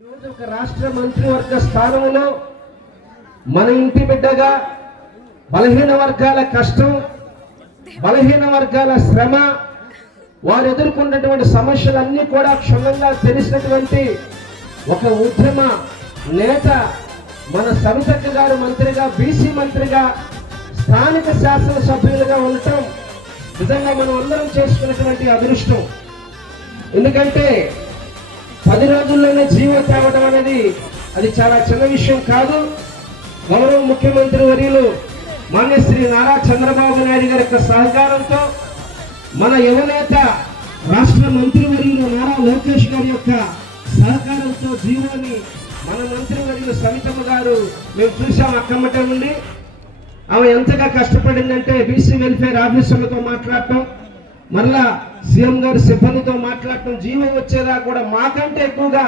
ఈరోజు ఒక రాష్ట్ర మంత్రివర్గ స్థానంలో మన ఇంటి బిడ్డగా బలహీన వర్గాల కష్టం, బలహీన వర్గాల శ్రమ, వారు ఎదుర్కొన్నటువంటి సమస్యలన్నీ కూడా క్షుణ్ణంగా తెలిసినటువంటి ఒక ఉద్యమ నేత మన సవితక్క గారు మంత్రిగా, బీసీ మంత్రిగా, స్థానిక శాసనసభ్యులుగా ఉండటం నిజంగా మనం అందరం చేసుకున్నటువంటి అదృష్టం. ఎందుకంటే 10 రోజుల్లోనే జీవో తేవడం అనేది అది చాలా చిన్న విషయం కాదు. గౌరవ ముఖ్యమంత్రి వర్యులు మాన్యశ్రీ నారా చంద్రబాబు నాయుడు గారి యొక్క సహకారంతో, మన యువనేత రాష్ట్ర మంత్రివర్యులు నారా లోకేష్ గారి యొక్క సహకారంతో జీవోని మన మంత్రివర్యులు సవితమ్మ గారు మేము చూసాం. అక్కమ్మట నుండి ఆమె ఎంతగా కష్టపడిందంటే బీసీ వెల్ఫేర్ ఆఫీసర్లతో మాట్లాడటం, మరలా సీఎం గారి సిబ్బందితో మాట్లాడటం, జీవో వచ్చేదా కూడా మాకంటే ఎక్కువగా